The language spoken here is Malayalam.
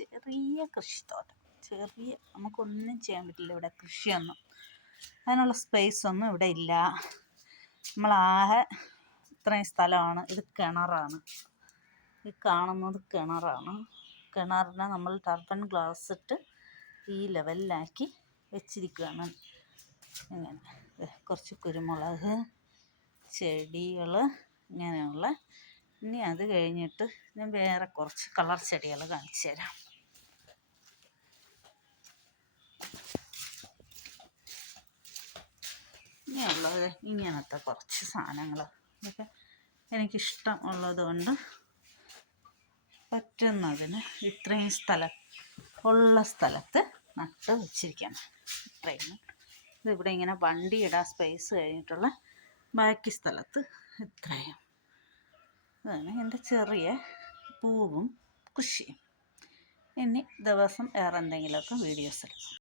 ചെറിയ കൃഷിത്തോട്ടം. ചെറിയ നമുക്കൊന്നും ചെയ്യാൻ പറ്റില്ല ഇവിടെ കൃഷിയൊന്നും. അതിനുള്ള സ്പേസ് ഒന്നും ഇവിടെ ഇല്ല. നമ്മളാകെ ഇത്രയും സ്ഥലമാണ്. ഇത് കിണറാണ്. ഈ കാണുന്നത് കിണറാണ്. കിണറിനെ നമ്മൾ ടർബൻ ഗ്ലാസ് ഇട്ട് ഈ ലെവലിലാക്കി വെച്ചിരിക്കുകയാണ്. ഇങ്ങനെ. കുറച്ച് കുരുമുളക് ചെടികൾ ഇങ്ങനെയുള്ള. ഇനി അത് കഴിഞ്ഞിട്ട് ഞാൻ വേറെ കുറച്ച് കളർ ചെടികൾ കാണിച്ചു തരാം ഇനിയുള്ളത് ഇങ്ങനത്തെ കുറച്ച് സാധനങ്ങൾ ഇതൊക്കെ എനിക്കിഷ്ടം ഉള്ളത് കൊണ്ട് പറ്റുന്നതിന് ഇത്രയും സ്ഥല ഉള്ള സ്ഥലത്ത് നട്ട് വെച്ചിരിക്കണം ഇത്രയും. ഇതിവിടെ ഇങ്ങനെ വണ്ടി ഇടാൻ സ്പേസ് കഴിഞ്ഞിട്ടുള്ള ബാക്കി സ്ഥലത്ത് ഇത്രയും. അതാണ് എന്റെ ചെറിയ പൂവും കൃഷിയും. ഇനി ദിവസം വേറെ എന്തെങ്കിലുമൊക്കെ വീഡിയോസ് എടുക്കും